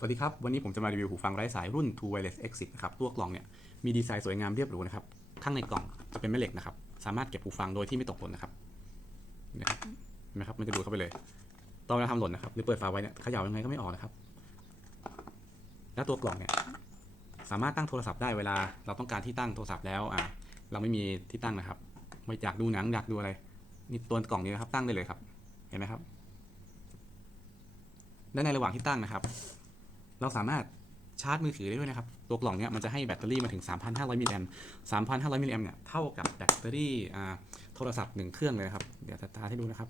สวัสดีครับ วันนี้ผมจะมารีวิวหูฟังไร้สายรุ่น True Wireless X10 นะครับ ตัวกล่องเนี่ยมีดีไซน์สวยงามเรียบหรูนะครับ ข้างในกล่องจะเป็นแม่เหล็กนะครับ สามารถเก็บหูฟังโดยที่ไม่ตกหล่นนะครับเนะครับเห็นไหมครับ มันจะดูดเข้าไปเลย ตอนเราทำหล่นนะครับ หรือเปิดฝาไว้เนี่ยเขย่ายังไงก็ไม่ออกนะครับ แล้วตัวกล่องเนี่ยสามารถตั้งโทรศัพท์ได้เวลา เราต้องการที่ตั้งโทรศัพท์แล้วอ่าเราไม่มีที่ตั้งนะครับ ไม่อยากดูหนังอยากดูอะไร นี่ตัวกล่องนี้นะครับตั้งได้เลยครับ เห็นไหมครับ และในระหว่างที่ตั้งนะครับ เราสามารถชาร์จมือถือได้ด้วยนะครับ ตัวกล่องเนี้ยมันจะให้แบตเตอรี่มาถึง 3,500 มิลลิแอมป์3,500 มิลลิแอมป์เนี่ยเท่ากับแบตเตอรี่โทรศัพท์หนึ่งเครื่องเลยนะครับ เดี๋ยวจะทาให้ดูนะครับ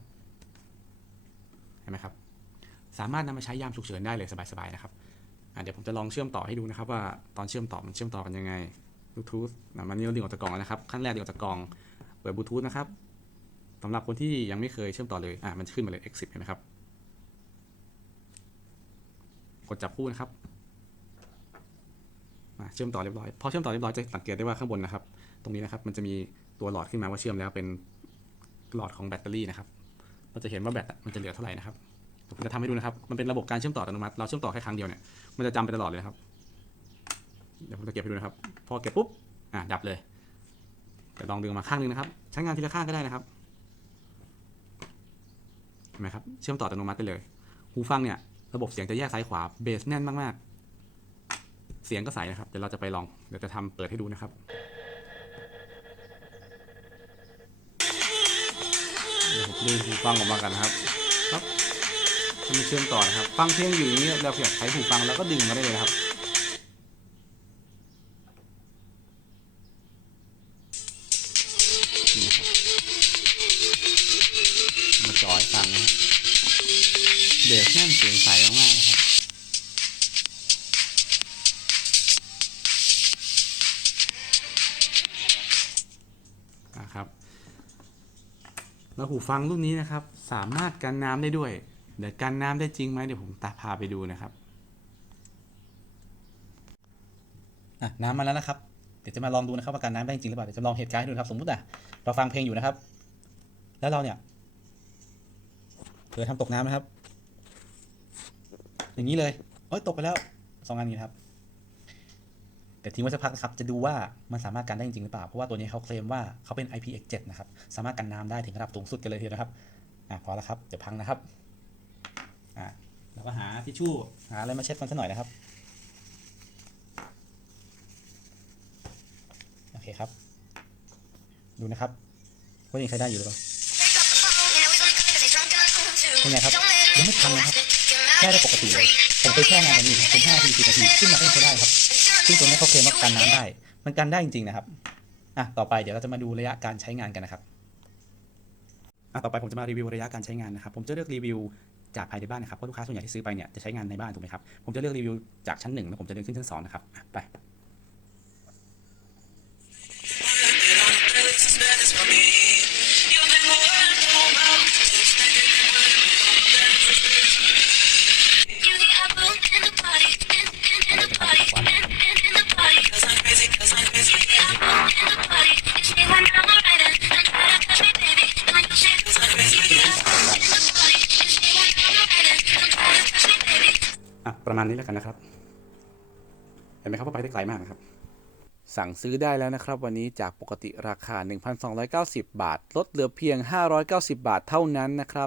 เห็นไหมครับ สามารถนำมาใช้ยามฉุกเฉินได้เลยสบายๆนะครับ เดี๋ยวผมจะลองเชื่อมต่อให้ดูนะครับ ว่าตอนเชื่อมต่อมันเชื่อมต่อกันยังไงบลูทูธมันนี่เราดึงออกจากกล่องแล้วนะครับ ขั้นแรกดึงออกจากกล่องเปิดบลูทูธนะครับสำหรับคนที่ยังไม่เคยเชื่อมต่อเลย อะ มันจะขึ้นมาเลย X10 เห็นไหมครับ กดจับคู่นะครับเชื่อมต่อเรียบร้อยพอเชื่อมต่อเรียบร้อยจะสังเกตได้ว่าข้างบนนะครับ ตรงนี้นะครับมันจะมีตัวหลอดขึ้นมาว่าเชื่อมแล้วเป็นหลอดของแบตเตอรี่นะครับ เราจะเห็นว่าแบตมันจะเหลือเท่าไหร่นะครับผมจะทำให้ดูนะครับ มันเป็นระบบการเชื่อมต่ออัตโนมัติ เราเชื่อมต่อแค่ครั้งเดียวเนี่ย มันจะจำไปตลอดเลยนะครับ เดี๋ยวผมจะเก็บให้ดูนะครับ พอเก็บปุ๊บ อะ ดับเลยเดี๋ยวลองดึงมาข้างนึงนะครับ ใช้งานทีละข้างก็ได้นะครับ เห็นไหมครับ เชื่อมต่ออัตโนมัติได้เลย หูฟังเนี่ย ระบบเสียงจะแยกซ้ายขวาเบสแน่นมากๆ เสียงก็ใสนะครับ เดี๋ยวเราจะไปลอง เดี๋ยวจะทำเปิดให้ดูนะครับดึงหูฟังออกมากันนะครับครับมันเชื่อมต่อนะครับ ฟังเพลงอยู่อย่างนี้เราเพียงใช้หูฟังแล้วก็ดึงมาได้เลยครับ เบสแน่นเสียงใสมากๆนะครับอะครับ แล้วหูฟังรุ่นนี้นะครับ สามารถกันน้ำได้ด้วย เดี๋ยวกันน้ำได้จริงไหมเดี๋ยวผมตาพาไปดูนะครับอะน้ำมาแล้วนะครับ เดี๋ยวจะมาลองดูนะครับว่ากันน้ำได้จริงหรือเปล่า เดี๋ยวจะลองเหตุการณ์ให้ดูครับสมมติอะเราฟังเพลงอยู่นะครับ แล้วเราเนี่ยเกิดทำตกน้ำนะครับ อย่างนี้เลยเอ้ยตกไปแล้วสองอันนี้นะครับ แต่ทิ้งไว้สักพักนะครับ จะดูว่ามันสามารถกันได้จริงหรือเปล่า เพราะว่าตัวนี้เขาเคลมว่าเขาเป็น IPX7 นะครับ สามารถกันน้ำได้ถึงระดับสูงสุดกันเลยทีเดียวนะครับ อะพอแล้วครับเดี๋ยวพังนะครับ อะเราก็หาทิชชู่หาอะไรมาเช็ดมันสักหน่อยนะครับ โอเคครับ ดูนะครับว่ายังใช้ได้อยู่หรือเปล่าเป็นไงครับยังไม่ทันนะครับ แช่ได้ปกติเลย ผมเคยแช่นานกันอยู่เป็นห้าทีสิบนาทีซึ่งมันก็ยังใช้ได้ครับ ซึ่งตัวนี้เขาเคลมว่ากันน้ำได้ มันกันได้จริงๆนะครับ อะ ต่อไปเดี๋ยวเราจะมาดูระยะการใช้งานกันนะครับ อะ ต่อไปผมจะมารีวิวระยะการใช้งานนะครับ ผมจะเลือกรีวิวจากภายในบ้านนะครับ เพราะลูกค้าส่วนใหญ่ที่ซื้อไปเนี่ยจะใช้งานในบ้านถูกไหมครับ ผมจะเลือกรีวิวจากชั้นหนึ่งแล้วผมจะเดินขึ้นชั้นสองนะครับ ไป อะประมาณนี้แล้วกันนะครับ เห็นไหมครับว่าไปได้ไกลมากนะครับ สั่งซื้อได้แล้วนะครับ วันนี้จากปกติราคา 1,290 บาท ลดเหลือเพียง 590 บาทเท่านั้นนะครับ